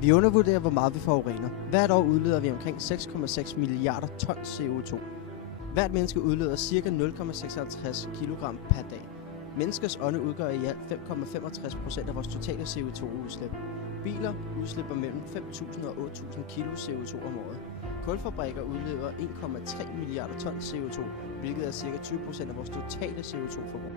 Vi undervurderer, hvor meget vi forurener. Hvert år udleder vi omkring 6,6 milliarder ton CO2. Hvert menneske udleder ca. 0,56 kg per dag. Menneskers ånde udgør i alt 5,65% af vores totale CO2-udslip. Biler udslipper mellem 5.000 og 8.000 kg CO2 om året. Kulfabrikker udleder 1,3 milliarder ton CO2, hvilket er ca. 20% af vores totale CO2-forbrug.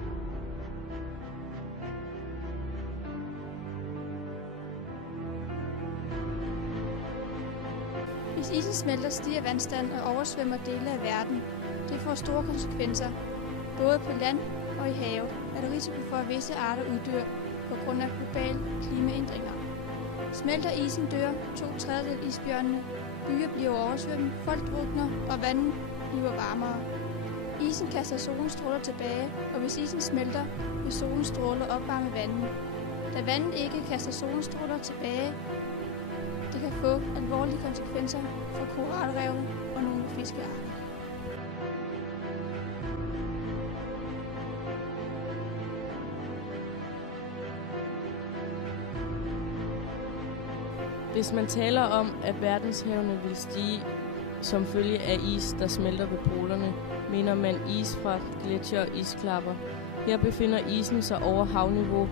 Hvis isen smelter, stiger vandstanden og oversvømmer dele af verden. Det får store konsekvenser. Både på land og i havet er der risiko for, at visse arter uddør på grund af globale klimaændringer. Smelter isen, dør 2/3 isbjørnene, byer bliver oversvømmet, folk drukner og vandet bliver varmere. Isen kaster solens stråler tilbage, og hvis isen smelter, vil solens stråler opvarme vandet. Da vandet ikke kaster solens stråler tilbage, det kan få alvorlige konsekvenser for koralrevene og nogle fiskearter. Hvis man taler om, at verdenshavene vil stige som følge af is, der smelter ved polerne, mener man is fra gletsjer og isklapper. Her befinder isen sig over havniveau.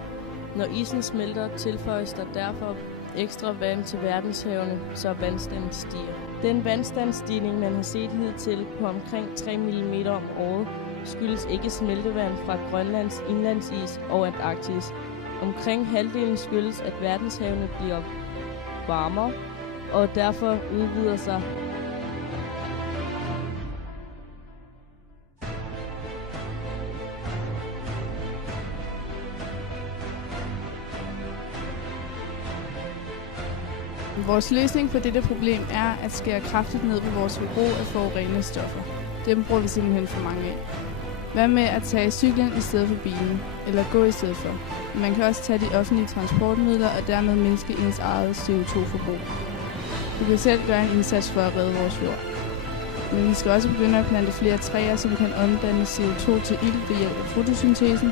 Når isen smelter, tilføjes der derfor ekstra vand til verdenshavene, så vandstanden stiger. Den vandstandsstigning, man har set hidtil på omkring 3 mm om året, skyldes ikke smeltevand fra Grønlands indlandsis og Antarktis. Omkring halvdelen skyldes, at verdenshavene bliver varmere og derfor udvider sig. Vores løsning på dette problem er at skære kraftigt ned på vores forbrug af forurenende stoffer. Dem bruger vi simpelthen for mange af. Hvad med at tage cyklen i stedet for bilen, eller gå i stedet for? Man kan også tage de offentlige transportmidler og dermed mindske ens eget CO2-forbrug. Du kan selv gøre en indsats for at redde vores jord. Men vi skal også begynde at plante flere træer, som kan omdanne CO2 til ilt ved hjælp af fotosyntesen,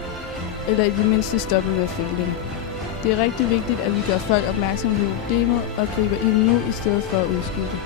eller i det mindste stoppe ved at fælde dem. Det er rigtig vigtigt, at vi gør folk opmærksom på problemet og griber ind nu i stedet for at udskyde det.